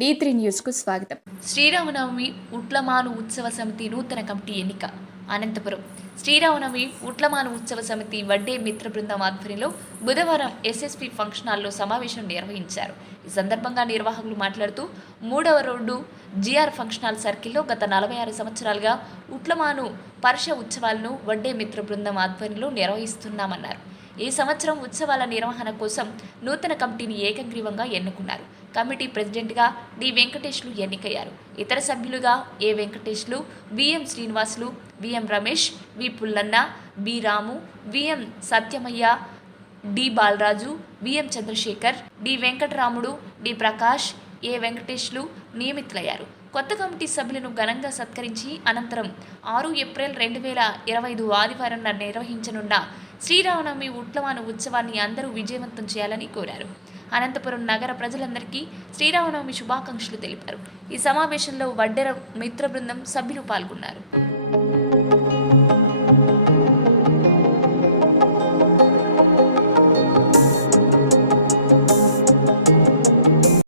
D three న్యూస్కు స్వాగతం. శ్రీరామనవమి ఉట్లమాను ఉత్సవ సమితి నూతన కమిటీ ఎన్నిక అనంతపురం. శ్రీరామనవమి ఉట్లమాను ఉత్సవ సమితి వడ్డే మిత్ర బృందం ఆధ్వర్యంలో బుధవారం ఎస్ఎస్పి ఫంక్షన్ హాల్లో సమావేశం నిర్వహించారు. ఈ సందర్భంగా నిర్వాహకులు మాట్లాడుతూ మూడవ రోడ్డు జిఆర్ ఫంక్షన్ హాల్ సర్కిల్లో గత నలభై ఆరు సంవత్సరాలుగా ఉట్లమాను పర్ష ఉత్సవాలను వడ్డే మిత్ర బృందం ఆధ్వర్యంలో నిర్వహిస్తున్నామన్నారు. ఈ సంవత్సరం ఉత్సవాల నిర్వహణ కోసం నూతన కమిటీని ఏకగ్రీవంగా ఎన్నుకున్నారు. కమిటీ ప్రెసిడెంట్గా డి. వెంకటేష్లు ఎన్నికయ్యారు. ఇతర సభ్యులుగా A. Venkateshlu V M Srinivasulu V M Ramesh V. Pullanna B Ramu V M Satyamayya D. Balaraju V M Chandrashekar D. Venkataramudu D. Prakash A. Venkateshlu నియమితులయ్యారు. కొత్త కమిటీ సభ్యులను ఘనంగా సత్కరించి అనంతరం ఆరు ఏప్రిల్ రెండు వేల ఇరవై ఐదు ఆదివారం నిర్వహించనున్న శ్రీరామనవమి ఉట్లవాన ఉత్సవాన్ని అందరూ విజయవంతం చేయాలని కోరారు. అనంతపురం నగర ప్రజలందరికీ శ్రీరామనవమి శుభాకాంక్షలు తెలిపారు. ఈ సమావేశంలో వడ్డెర మిత్ర బృందం సభ్యులు పాల్గొన్నారు.